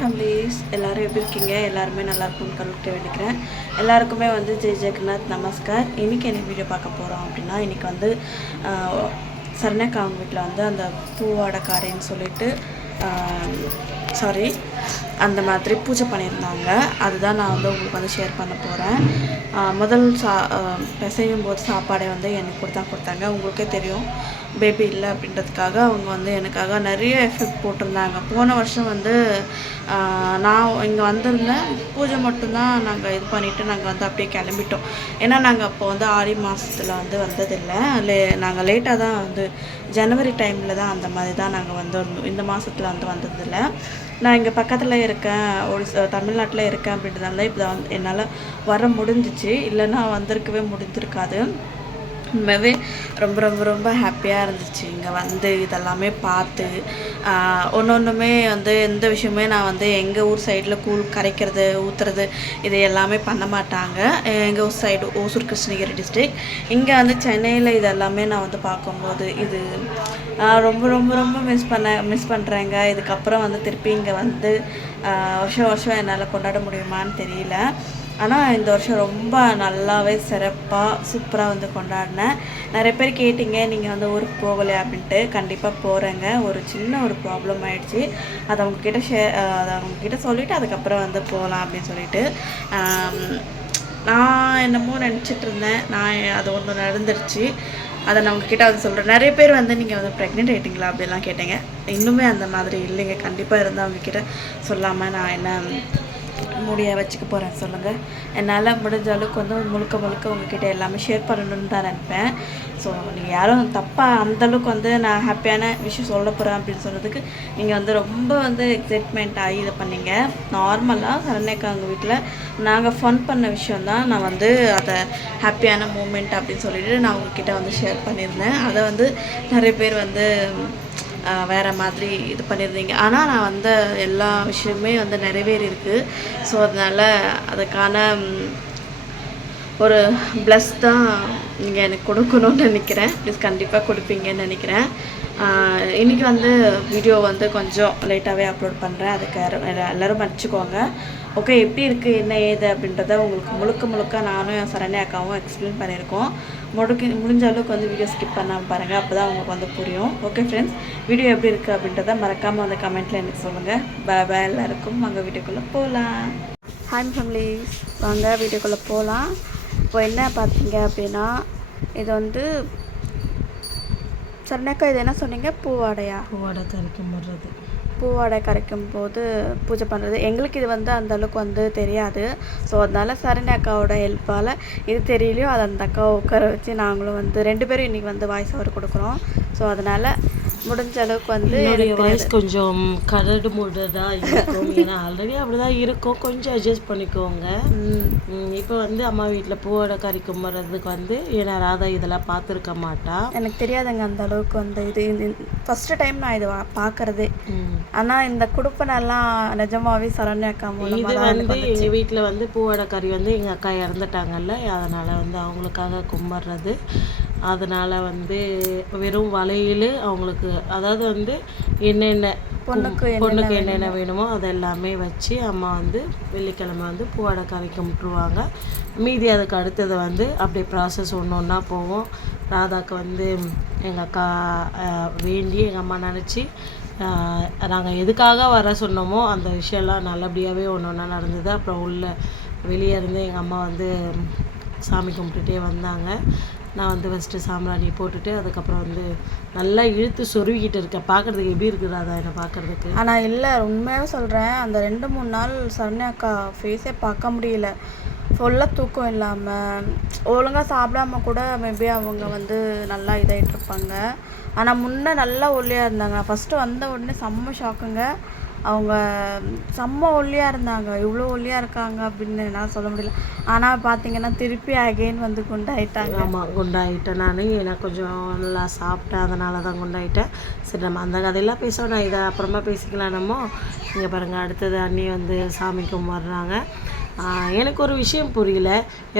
Families எல்லோரும் எப்படி இருக்கீங்க? எல்லாருமே நல்லா இருக்கும்னு கருத்து வேண்டிக்கிறேன். எல்லாருக்குமே வந்து ஜெய் ஜெகநாத் நமஸ்கார். இன்றைக்கி என்ன வீடியோ பார்க்க போகிறோம் அப்படின்னா, இன்றைக்கி வந்து சரண்யாக்கா அவங்க வீட்டில் வந்து அந்த பூவாடைக்காரின்னு சொல்லிட்டு அந்த மாதிரி பூஜை பண்ணியிருந்தாங்க. அதுதான் நான் வந்து உங்களுக்கு வந்து ஷேர் பண்ண போகிறேன். முதல் பிசையும் போது சாப்பாடை வந்து எனக்கு கொடுத்தாங்க. உங்களுக்கே தெரியும், பேபி இல்லை அப்படின்றதுக்காக அவங்க வந்து எனக்காக நிறைய எஃபெக்ட் போட்டிருந்தாங்க. போன வருஷம் வந்து நான் இங்கே வந்திருந்தேன், பூஜை மட்டும்தான் நாங்கள் இது பண்ணிவிட்டு நாங்கள் வந்து அப்படியே கிளம்பிட்டோம். ஏன்னா நாங்கள் அப்போ வந்து ஆடி மாதத்தில் வந்து வந்ததில்லை, நாங்கள் லேட்டாக தான் வந்து ஜனவரி டைமில் தான் அந்த மாதிரி தான் நாங்கள் வந்திருந்தோம். இந்த மாதத்தில் வந்து வந்ததில்லை. நான் இங்கே பக்கத்தில் இருக்கேன், தமிழ்நாட்டில் இருக்கேன் அப்படின்றதுனால இப்போ தான் வந்து என்னால் வர முடிஞ்சிச்சு. இல்லைன்னா வந்திருக்கவே முடிஞ்சிருக்காது. உண்மையாகவே ரொம்ப ரொம்ப ரொம்ப ஹாப்பியாக இருந்துச்சு இங்கே வந்து இதெல்லாமே பார்த்து. ஒன்றுமே வந்து எந்த விஷயமே நான் வந்து எங்கள் ஊர் சைடில் கூழ் கரைக்கிறது ஊற்றுறது இது எல்லாமே பண்ண மாட்டாங்க. எங்கள் ஊர் சைடு ஓசூர் கிருஷ்ணகிரி டிஸ்ட்ரிக். இங்கே வந்து சென்னையில் இதெல்லாமே நான் வந்து பார்க்கும்போது இது ரொம்ப ரொம்ப ரொம்ப மிஸ் பண்ணுறேங்க. இதுக்கப்புறம் வந்து திருப்பி இங்கே வந்து வருஷம் என்னால் கொண்டாட முடியுமான்னு தெரியல. ஆனால் இந்த வருஷம் ரொம்ப நல்லாவே சிறப்பாக சூப்பராக வந்து கொண்டாடினேன். நிறைய பேர் கேட்டிங்க, நீங்கள் வந்து ஊருக்கு போகலை அப்படின்ட்டு. கண்டிப்பாக போகிறேங்க. ஒரு சின்ன ப்ராப்ளம் ஆகிடுச்சு. அதை அவங்கக்கிட்ட சொல்லிவிட்டு அதுக்கப்புறம் வந்து போகலாம் அப்படின்னு சொல்லிட்டு நான் என்னமோ நினச்சிட்டு இருந்தேன். அது ஒன்று நடந்துருச்சு. அதை நான் உங்ககிட்ட வந்து சொல்கிறேன். நிறைய பேர் வந்து நீங்கள் வந்து ப்ரெக்னென்ட் ஆகிட்டிங்களா அப்படிலாம் கேட்டீங்க. இன்னுமே அந்த மாதிரி இல்லைங்க. கண்டிப்பாக இருந்தால் அவங்கக்கிட்ட சொல்லாமல் நான் என்ன முடிய வச்சுக்க போகிறேன் சொல்லுங்கள். என்னால் முடிஞ்ச அளவுக்கு வந்து முழுக்க உங்ககிட்ட எல்லாமே ஷேர் பண்ணணுன்னு தான் நினைப்பேன். ஸோ நீங்கள் யாரும் தப்பாக அந்தளவுக்கு வந்து நான் ஹாப்பியான விஷயம் சொல்ல போகிறேன் அப்படின்னு சொன்னதுக்கு நீங்கள் வந்து ரொம்ப வந்து எக்ஸைட்மெண்ட் ஆகி இதை பண்ணீங்க. நார்மலாக சரண்யாக்கா அவங்க வீட்டில் நாங்கள் ஃபன் பண்ண விஷயந்தான். நான் வந்து அதை ஹாப்பியான மூமெண்ட் அப்படின்னு சொல்லிட்டு நான் உங்ககிட்ட வந்து ஷேர் பண்ணியிருந்தேன். அதை வந்து நிறைய பேர் வந்து வேறு மாதிரி இது பண்ணியிருந்தீங்க. ஆனால் நான் வந்து எல்லா விஷயமே வந்து நிறைவேறி இருக்குது. ஸோ அதனால் அதுக்கான ஒரு ப்ளஸ் தான் நீங்கள் எனக்கு கொடுக்கணும்னு நினைக்கிறேன். ப்ளீஸ் கண்டிப்பாக கொடுப்பீங்கன்னு நினைக்கிறேன். இன்றைக்கி வந்து வீடியோ வந்து கொஞ்சம் லேட்டாகவே அப்லோட் பண்ணுறேன். அதுக்கு எல்லோரும் மன்னிச்சுக்கோங்க. ஓகே, எப்படி இருக்குது என்ன ஏது அப்படின்றத உங்களுக்கு முழுக்க நானும் என் சரண்யாக்காவும் எக்ஸ்பிளைன் பண்ணியிருக்கோம். முடிஞ்ச அளவுக்கு வந்து வீடியோ ஸ்கிப் பண்ணாமல் பாருங்கள். அப்போ தான் உங்களுக்கு வந்து புரியும். ஓகே ஃப்ரெண்ட்ஸ், வீடியோ எப்படி இருக்குது அப்படின்றத மறக்காமல் வந்து கமெண்ட்டில் எனக்கு சொல்லுங்கள். பாய் எல்லாருக்கும். வாங்க வீடியோக்குள்ளே போகலாம். ஹாய் ஃபேமிலிஸ், வாங்க வீடியோக்குள்ளே போகலாம். இப்போ என்ன பார்த்தீங்க அப்படின்னா, இது வந்து சரண்யாக்கா இது என்ன சொன்னீங்க? பூவாடை கரைக்கும் போது பூஜை பண்ணுறது. எங்களுக்கு இது வந்து அந்தளவுக்கு வந்து தெரியாது. ஸோ அதனால் சரண்யாக்காவோட ஹெல்ப்பால் இது தெரியலையோ அதை அந்த அக்காவை உட்கார வச்சு நாங்களும் வந்து 2 பேரும் இன்றைக்கி வந்து வாய்ஸ் ஓவர் கொடுக்குறோம். ஸோ அதனால் முடிஞ்ச அளவுக்கு வந்து வாய்ஸ் கொஞ்சம் கரடு முரடாக இருக்கும். ஏன்னா ஆல்ரெடி அப்படிதான் இருக்கும். கொஞ்சம் அட்ஜஸ்ட் பண்ணிக்கோங்க. இப்போ வந்து அம்மா வீட்டில் பூவோட கறி கும்புறதுக்கு வந்து ஏன்னா ராதா இதெல்லாம் பார்த்துருக்க மாட்டா. எனக்கு தெரியாதுங்க அந்த அளவுக்கு வந்து இது ஃபஸ்ட்டு டைம் நான் இது பார்க்குறதே. ஆனால் இந்த குடுப்பனெல்லாம் நிஜமாவே சரண்யாக்கா இது வந்து எங்கள் வீட்டில் வந்து பூவோட கறி வந்து எங்கள் அக்கா இறந்துட்டாங்கல்ல, அதனால் வந்து அவங்களுக்காக கும்பிட்றது. அதனால் வந்து வெறும் வளையல் அவங்களுக்கு, அதாவது வந்து என்னென்ன பொண்ணுக்கு என்னென்ன வேணுமோ அதெல்லாமே வச்சு அம்மா வந்து வெள்ளிக்கிழமை வந்து பூவாடை கறி கும்பிட்ருவாங்க. மீதி அதுக்கு அடுத்தது வந்து அப்படியே ப்ராசஸ் ஒன்றா போவோம். ராதாக்கு வந்து எங்கள் அக்கா வேண்டி எங்கள் அம்மா நினச்சி நாங்கள் எதுக்காக வர சொன்னோமோ அந்த விஷயம்லாம் நல்லபடியாகவே ஒன்றா நடந்தது. அப்புறம் வெளியே இருந்து எங்கள் அம்மா வந்து சாமி கும்பிட்டுட்டே வந்தாங்க. நான் வந்து ஃபஸ்ட்டு சாம்பிராணி போட்டுட்டு அதுக்கப்புறம் வந்து நல்லா இழுத்து சொருவிக்கிட்டு இருக்கேன். பார்க்குறதுக்கு எப்படி இருக்குது அதை என்னை பார்க்குறதுக்கு. ஆனால் இல்லை, உண்மையாக சொல்கிறேன், அந்த 2-3 நாள் சரண்யாக்கா ஃபேஸே பார்க்க முடியல. ஃபுல்லாக தூக்கம் இல்லாமல் ஒழுங்காக சாப்பிடாம கூட மேபி அவங்க வந்து நல்லா இதாகிட்ருப்பாங்க. ஆனால் முன்னே நல்லா ஒல்லியாக இருந்தாங்க. ஃபஸ்ட்டு வந்த உடனே செம்ம ஷாக்குங்க. அவங்க செம்ம ஒல்லியாக இருந்தாங்க. இவ்வளோ ஒல்லியாக இருக்காங்க அப்படின்னு என்னால் சொல்ல முடியல. ஆனால் பார்த்தீங்கன்னா திருப்பி அகெயின் வந்து குண்டாயிட்டாங்க. ஆமாம், குண்டாயிட்டேன் நான். எனக்கு கொஞ்சம் நல்லா சாப்பிட்டேன், அதனால தான் குண்டாயிட்டேன். சரி, நம்ம அந்த கதையெல்லாம் பேசணும், இதை அப்புறமா பேசிக்கலாம். நம்ம இங்கே பாருங்கள், அடுத்தது அண்ணி வந்து சாமி கும்பிட்றாங்க. எனக்கு ஒரு விஷயம் புரியல.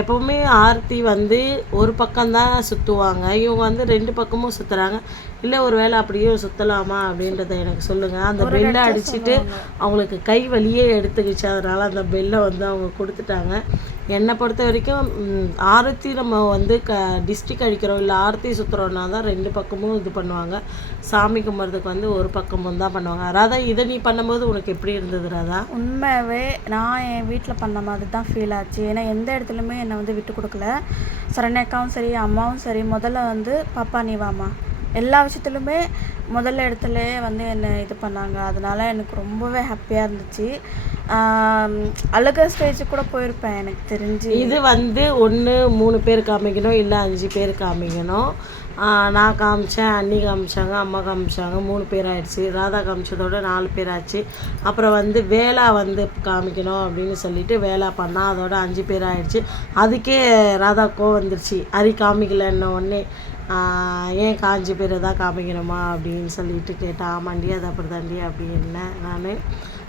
எப்போவுமே ஆர்த்தி வந்து ஒரு பக்கம்தான் சுற்றுவாங்க, இவங்க வந்து 2 பக்கமும் சுற்றுறாங்க. இல்லை ஒரு வேளை அப்படியே சுற்றலாமா அப்படின்றத எனக்கு சொல்லுங்கள். அந்த பெல்லை அடிச்சுட்டு அவங்களுக்கு கை வலியே எடுத்துக்கிச்சு, அதனால் அந்த பெல்லை வந்து அவங்க கொடுத்துட்டாங்க. என்னை பொறுத்த வரைக்கும் ஆரத்தி நம்ம வந்து டிஸ்ட்ரிக் அடிக்கிறோம் இல்லை ஆரத்தி சுற்றுறோன்னா தான் 2 பக்கமும் இது பண்ணுவாங்க. சாமி கும்பிட்றதுக்கு வந்து ஒரு பக்கமும் தான் பண்ணுவாங்க. ராதா, இதை நீ பண்ணும்போது உனக்கு எப்படி இருந்தது ராதா? உண்மையாகவே நான் என் வீட்டில் பண்ண மாதிரி தான் ஃபீல் ஆச்சு. ஏன்னா எந்த இடத்துலையுமே என்னை வந்து விட்டு கொடுக்கல. சரண்யாக்காவும் சரி, அம்மாவும் சரி, முதல்ல வந்து பாப்பா நீ வாமா, எல்லா விஷயத்துலையுமே முதல்ல இடத்துல வந்து என்னை இது பண்ணாங்க. அதனால எனக்கு ரொம்பவே ஹாப்பியாக இருந்துச்சு. அழுக ஸ்டேஜுக்கு கூட போயிருப்பேன் எனக்கு தெரிஞ்சு. இது வந்து 3 பேர் காமிக்கணும் இல்லை 5 பேர் காமிக்கணும். நான் காமிச்சேன், அண்ணி காமிச்சாங்க, அம்மா காமிச்சாங்க, 3 பேர் ஆயிடுச்சு. ராதா காமிச்சதோட 4 பேர் ஆச்சு. அப்புறம் வந்து வேளா வந்து காமிக்கணும் அப்படின்னு சொல்லிட்டு வேளா பண்ணால் அதோட 5 பேர் ஆயிடுச்சு. அதுக்கே ராதா வந்துருச்சு, அரி காமிக்கலன்ன உடனே ஏன் 5 பேரை தான் காமிக்கணுமா அப்படின்னு சொல்லிட்டு கேட்டேன். ஆமாண்டி அது அப்படி தாண்டி அப்படின்னேன் நான்.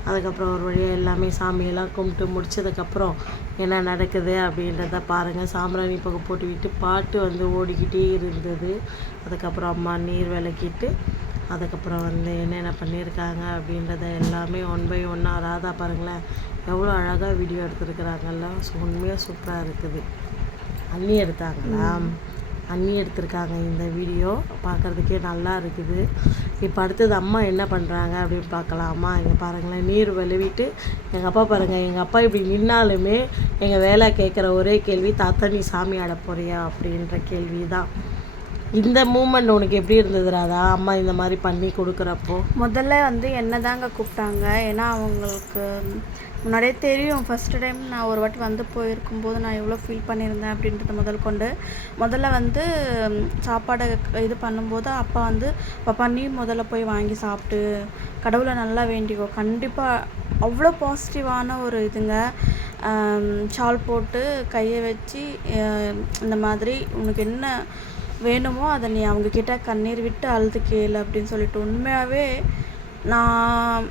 அதுக்கப்புறம் ஒரு வழியாக எல்லாமே சாமியெல்லாம் கும்பிட்டு முடிச்சதுக்கப்புறம் என்ன நடக்குது அப்படின்றத பாருங்கள். சாம்பிராணி புகை போட்டுக்கிட்டு பாட்டு வந்து ஓடிக்கிட்டே இருந்தது. அதுக்கப்புறம் அம்மா நீர் விளக்கிட்டு அதுக்கப்புறம் வந்து என்னென்ன பண்ணியிருக்காங்க அப்படின்றத எல்லாமே 1 by 1 ராதா பாருங்களேன் எவ்வளோ அழகாக வீடியோ எடுத்துருக்குறாங்கல்ல. உண்மையாக சூப்பராக இருக்குது. அண்ணி எடுத்தாங்களா? அண்ணி எடுத்திருக்காங்க. இந்த வீடியோ பார்க்குறதுக்கே நல்லா இருக்குது. இப்போ அடுத்தது அம்மா என்ன பண்ணுறாங்க அப்படின்னு பார்க்கலாம். அம்மா இங்கே பாருங்களேன், நீர் விளைவிட்டு எங்கள் அப்பா பாருங்கள், எங்கள் அப்பா இப்படி நின்னாலுமே எங்கள் வேலை கேட்குற ஒரே கேள்வி, தாத்தா நீ சாமி ஆட போறியா அப்படின்ற கேள்வி தான். இந்த மூமெண்ட் உனக்கு எப்படி இருந்தது ராதா, அம்மா இந்த மாதிரி பண்ணி கொடுக்குறப்போ? முதல்ல வந்து என்ன தாங்க கூப்பிட்டாங்க. ஏன்னா அவங்களுக்கு முன்னாடியே தெரியும். ஃபஸ்ட்டு டைம் நான் ஒரு வாட்டி வந்து போயிருக்கும்போது நான் எவ்வளோ ஃபீல் பண்ணியிருந்தேன் அப்படின்றத முதல்ல வந்து சாப்பாடை இது பண்ணும்போது அப்பா வந்து பாப்பா நீ முதல்ல போய் வாங்கி சாப்பிட்டு கடவுளை நல்லா வேண்டிக்கோ. கண்டிப்பாக அவ்வளோ பாசிட்டிவான ஒரு இதுங்க. ஷால் போட்டு கையை வச்சு இந்த மாதிரி உனக்கு என்ன வேணுமோ அதை நீ அவங்கக்கிட்ட கண்ணீர் விட்டு அழுது கேளு அப்படின்னு சொல்லிட்டு, உண்மையாகவே நான்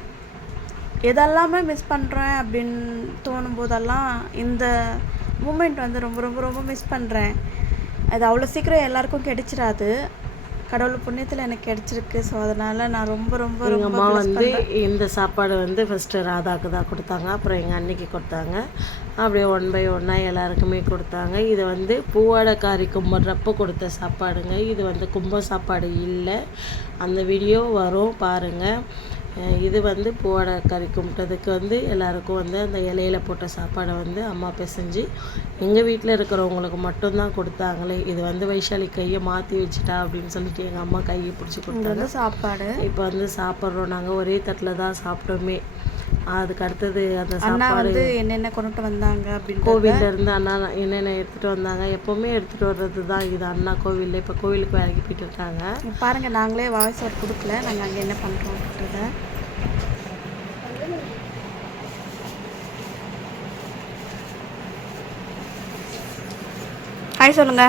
எதெல்லாமே மிஸ் பண்ணுறேன் அப்படின்னு தோணும் போதெல்லாம் இந்த மூமெண்ட் வந்து ரொம்ப ரொம்ப ரொம்ப மிஸ் பண்ணுறேன். அது அவ்வளோ சீக்கிரம் எல்லாருக்கும் கிடைச்சிடாது. கடவுள் புண்ணியத்தில் எனக்கு கிடைச்சிருக்கு. ஸோ அதனால் நான் ரொம்ப ரொம்ப எங்கள் அம்மா வந்து இந்த சாப்பாடு வந்து ஃபஸ்ட்டு ராதாவுக்கு தான் கொடுத்தாங்க, அப்புறம் எங்கள் அன்னைக்கு கொடுத்தாங்க. அப்படியே 1 by 1 எல்லாருக்குமே கொடுத்தாங்க. இது வந்து பூவாடைக்காரி கும்பிட்றப்போ கொடுத்த சாப்பாடுங்க. இது வந்து கும்ப சாப்பாடு இல்லை. அந்த வீடியோ வரும் பாருங்கள். இது வந்து பூவாடைக்காரி கும்பிட்டதுக்கு வந்து எல்லாருக்கும் வந்து அந்த இலையில போட்ட சாப்பாடை வந்து அம்மா பிசைஞ்சு எங்கள் வீட்டில் இருக்கிறவங்களுக்கு மட்டும்தான் கொடுத்தாங்களே. இது வந்து வைஷாலி கையை மாற்றி வச்சுட்டா அப்படின்னு சொல்லிட்டு எங்கள் அம்மா கையை பிடிச்சி கொடுத்தாங்க சாப்பாடு. இப்போ வந்து சாப்பிட்றோம் நாங்கள், ஒரே தட்டில் தான் சாப்பிட்டோமே. அதுக்கு அடுத்தது அந்த அண்ணா சாப்பாடு வந்து என்னென்ன கொண்டுட்டு வந்தாங்க அப்படின்னு கோவிலேருந்து அண்ணா என்னென்ன எடுத்துகிட்டு வந்தாங்க. எப்போவுமே எடுத்துகிட்டு வர்றது தான் இது அண்ணா கோவிலில். இப்போ கோவிலுக்கு வேலைக்கு போயிட்டு இருக்காங்க. பாருங்கள், நாங்களே வாய்ஸ் ஓவர் கொடுக்கல, நாங்கள் அங்கே என்ன பண்ணுறோன்றத. ஹாய் சொல்லுங்க.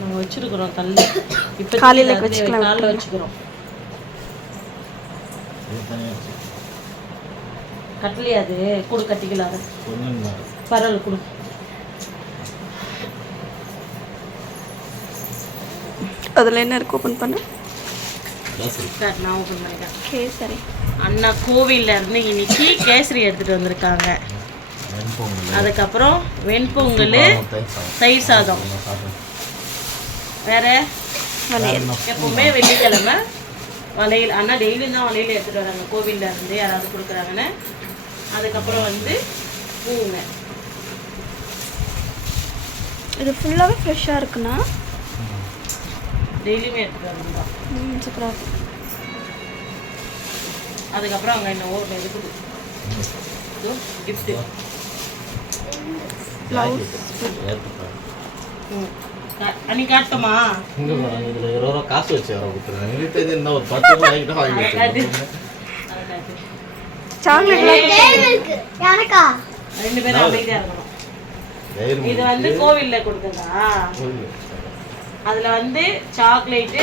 நாங்கள் வச்சுருக்குறோம் கல். இப்போ காலையில் வச்சுக்கலாம், காலையில் வச்சுக்கிறோம். கட்டலையா அது கூடு கட்டிக்கலாம். பரவாயில்ல கொடு. அதில் என்ன இருக்கு ஓப்பன் பண்ண? நான் ஓப்பன் பண்ணிக்கிறேன். கேசரி. அண்ணா கோவிலில் இருந்து இன்னைக்கு கேசரி எடுத்துகிட்டு வந்திருக்காங்க. அதுக்கப்புறம் வெண்பொங்கல், தயிர் சாதம், வேற எப்பவுமே வெள்ளிக்கிழமை வளையல். அண்ணா டெய்லியும் தான் வளையல் எடுத்துகிட்டு வராங்க கோவிலில் இருந்து, யாராவது கொடுக்குறாங்கன்னு. அதுக்கப்புறம் வந்து பூங்க. இது ஃபுல்லாகவே ஃப்ரெஷ்ஷாக இருக்குண்ணா. டெய்லியுமே எடுத்துகிட்டு வரணும். சூப்பராக இருக்கும். அதுக்கப்புறம் அங்கே இன்னும் ஒரு இருக்குது கிஃப்ட்டு ப்ளவுஸ். அன்னி காட்டுமா? காசு வச்சு ஒரு 10 ரூபாய்க்கு வாங்கி சாக்லேட். 2 பேரும் அமைதியாக இருக்கணும். இது வந்து கோவிலில் கொடுத்ததா? அதில் வந்து சாக்லேட்டு,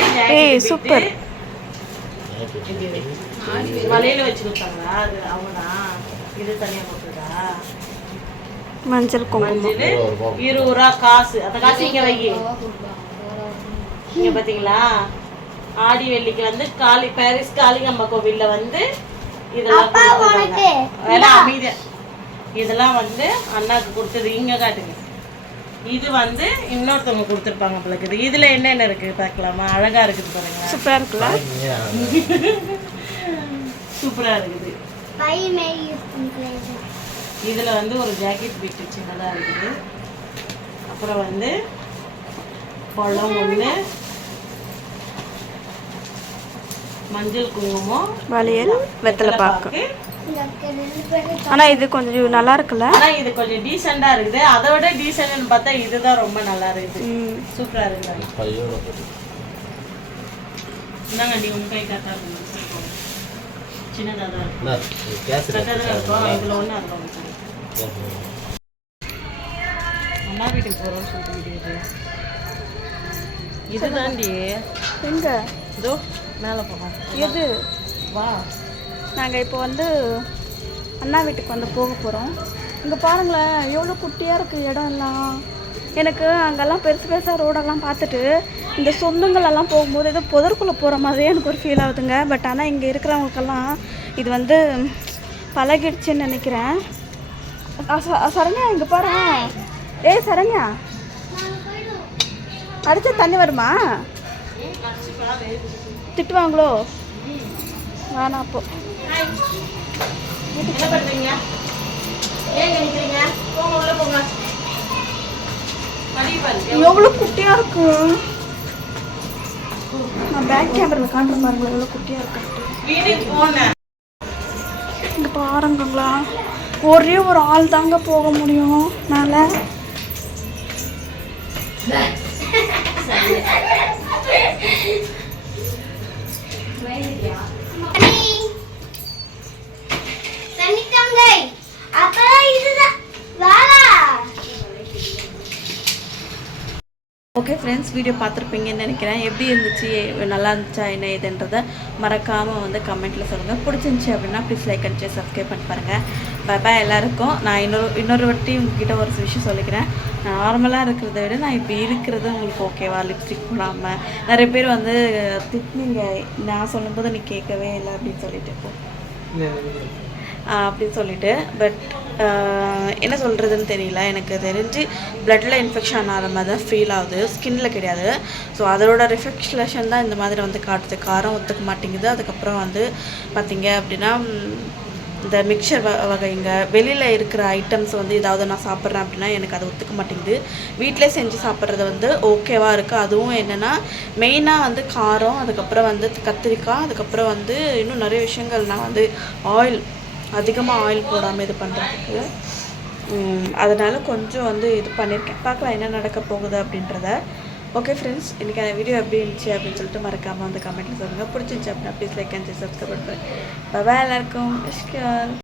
சூப்பர். இப்படி வை. வலையில வச்சு கொடுத்தாங்களா அது அவங்கனா இது தனியாக கொடுத்ததா மஞ்சள் குங்குமம் மஞ்சள் 20 ரூபா காசு அந்த காசு இங்கே வை இங்கே பார்த்தீங்களா ஆடி வெள்ளிக்கு வந்து பாரிஸ் காளிகம்மா கோவிலில் வந்து இதெல்லாம் கொடுத்துருக்காங்க வேலை அமைதியா இதெல்லாம் வந்து அண்ணாக்கு கொடுத்தது இங்கே காட்டுங்க இது வந்து இன்னொருத்தவங்க கொடுத்துருப்பாங்க பிள்ளைக்கு இதில் என்னென்ன இருக்குது பார்க்கலாமா அழகாக இருக்குது பாருங்க சூப்பராக இருக்குல்ல சூப்பராக இருக்குது இதில் வந்து ஒரு ஜாக்கெட் பிட்டு சின்னதாக இருக்குது அப்புறம் வந்து பழம் ஒன்று மஞ்சள் குங்குமம் வளையல் வெத்தலை பாக்கு ஆனால் இது கொஞ்சம் நல்லா இருக்குல்ல ஆனால் இது கொஞ்சம் டீசெண்டாக இருக்குது அதை விட டீசெண்ட்னு பார்த்தா இதுதான் ரொம்ப நல்லா இருக்குது சூப்பராக இருக்குது என்னங்க நீ உங்க கை கரெக்டாக இருக்குது சின்னதாக தான் இருக்கும் கரெக்டாக தான் இருக்கும் இதில் ஒன்று அதில் ஒன்று அண்ணா வீட்டுக்கு போகிறோம்னு சொல்லிட்டு வீடியோ இது தாண்டி எங்க இதோ மேலே போகலாம் எது வா நாங்கள் இப்போ வந்து அண்ணா வீட்டுக்கு வந்து போக போகிறோம் இங்கே பாருங்களேன் எவ்வளோ குட்டியாக இருக்குது இடம் எல்லாம் எனக்கு அங்கெல்லாம் பெருசு பெருசாக ரோடெல்லாம் பார்த்துட்டு இந்த சொந்தங்களெல்லாம் போகும்போது ஏதோ புதற்குள்ளே போகிற மாதிரியே எனக்கு ஒரு ஃபீல் ஆகுதுங்க பட் ஆனால் இங்கே இருக்கிறவங்களுக்கெல்லாம் இது வந்து பழகிடுச்சுன்னு நினைக்கிறேன் சரண்யா இங்கே பாருங்க ஏய் சரண்யா அடிச்சா தண்ணி வருமா திட்டுவாங்களோ வேணாம் அப்போ என்ன பண்ணுறீங்க ஏன் நினைக்கிறீங்க போங்க உள்ள போங்க எவ்வளோ குட்டியாக இருக்கு நான் பேக் கேமராவில் காட்டுற பாருங்களா எவ்வளோ குட்டியாக இருக்கு வீட்டுக்கு போனேன் இங்கே பாருங்களா ஒரே ஒரு ஆள் தாங்க போக முடியும் மேலே ஓகே ஃப்ரெண்ட்ஸ் வீடியோ பார்த்துருப்பீங்கன்னு நினைக்கிறேன் எப்படி இருந்துச்சு நல்லா இருந்துச்சா என்ன ஏதுன்றதை மறக்காமல் வந்து கமெண்ட்டில் சொல்லுங்கள் பிடிச்சிருந்துச்சி அப்படின்னா ப்ளீஸ் லைக் அண்ட் சப்ஸ்கிரைப் பண்ணி பாருங்கள் பாய் எல்லாருக்கும் நான் இன்னொரு வாட்டி உங்ககிட்ட ஒரு விஷயம் சொல்லிக்கிறேன் நான் நார்மலாக இருக்கிறத விட நான் இப்போ இருக்கிறது உங்களுக்கு ஓகேவா லிப்ஸ்டிக் போடாமல் நிறைய பேர் வந்து திட்டினீங்க நான் சொல்லும்போது நீ கேட்கவே இல்லை அப்படின்னு சொல்லிட்டு அப்படின்னு சொல்லிட்டு பட் என்ன சொல்கிறதுன்னு தெரியல எனக்கு தெரிஞ்சு பிளட்டில் இன்ஃபெக்ஷன் ஆகிற மாதிரி தான் ஃபீல் ஆகுது ஸ்கின்னில் கிடையாது ஸோ அதோட ரிஃப்ளெக்ஷன் தான் இந்த மாதிரி வந்து காட்டுது காரம் ஒத்துக்க மாட்டேங்குது அதுக்கப்புறம் வந்து பார்த்திங்க அப்படின்னா இந்த மிக்சர் வகைங்க வெளியில் இருக்கிற ஐட்டம்ஸ் வந்து ஏதாவது நான் சாப்பிட்றேன் அப்படின்னா எனக்கு அது ஒத்துக்க மாட்டேங்குது வீட்டிலே செஞ்சு சாப்பிட்றது வந்து ஓகேவாக இருக்குது அதுவும் என்னென்னா மெயினாக வந்து காரம் அதுக்கப்புறம் வந்து கத்திரிக்காய் அதுக்கப்புறம் வந்து இன்னும் நிறைய விஷயங்கள் நான் வந்து அதிகமாக ஆயில் போடாமல் இது பண்ணுறதுக்கு அதனால் கொஞ்சம் வந்து இது பண்ணியிருக்கேன் பார்க்கலாம் என்ன நடக்க போகுது அப்படின்றத ஓகே ஃப்ரெண்ட்ஸ் இன்றைக்கி அந்த வீடியோ எப்படி இருந்துச்சு அப்படின்னு சொல்லிட்டு மறக்காமல் வந்து கமெண்ட்டில் சொல்லுங்கள் பிடிச்சிருந்துச்சி அப்படின்னா ப்ளீஸ் லைக் அண்ட் சப்ஸ்கிரைப் பண்ணுறேன் பாய் எல்லாருக்கும்